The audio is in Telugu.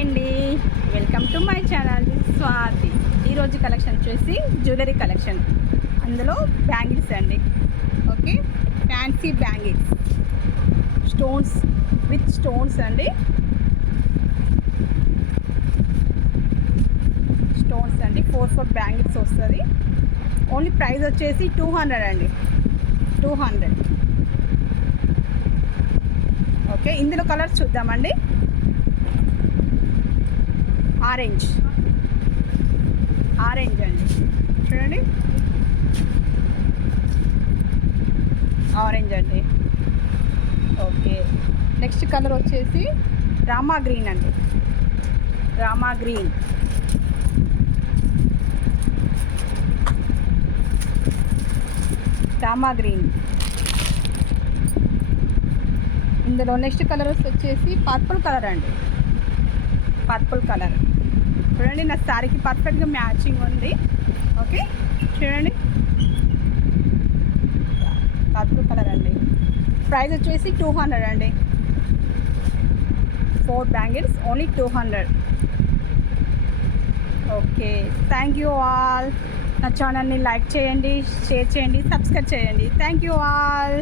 అండి, welcome to my channel Swathi. ఈరోజు కలెక్షన్ వచ్చేసి జ్యువెలరీ కలెక్షన్. అందులో బ్యాంగిల్స్ అండి. Okay, fancy bangles, stones with stones అండి. స్టోన్స్ అండి, 4 బ్యాంగిల్స్ వస్తుంది. ఓన్లీ ప్రైస్ వచ్చేసి 200 అండి, 200. ఓకే, ఇందులో కలర్స్ చూద్దామండి. ఆరెంజ్ అండి, చూడండి, ఆరెంజ్ అండి. ఓకే, నెక్స్ట్ కలర్ వచ్చేసి రామా గ్రీన్ అండి, రామా గ్రీన్. రామా గ్రీన్. ఇందులో నెక్స్ట్ కలర్ వచ్చేసి పర్పుల్ కలర్ అండి, పర్పుల్ కలర్. చూడండి, నా శారీకి పర్ఫెక్ట్గా మ్యాచింగ్ ఉంది. ఓకే, చూడండి, పర్పుల్ కలర్ అండి. ప్రైస్ వచ్చేసి 200 అండి. 4 bangles only 200. Okay, thank you all. నా ఛానల్ని లైక్ చేయండి, షేర్ చేయండి, సబ్స్క్రైబ్ చేయండి. Thank you all.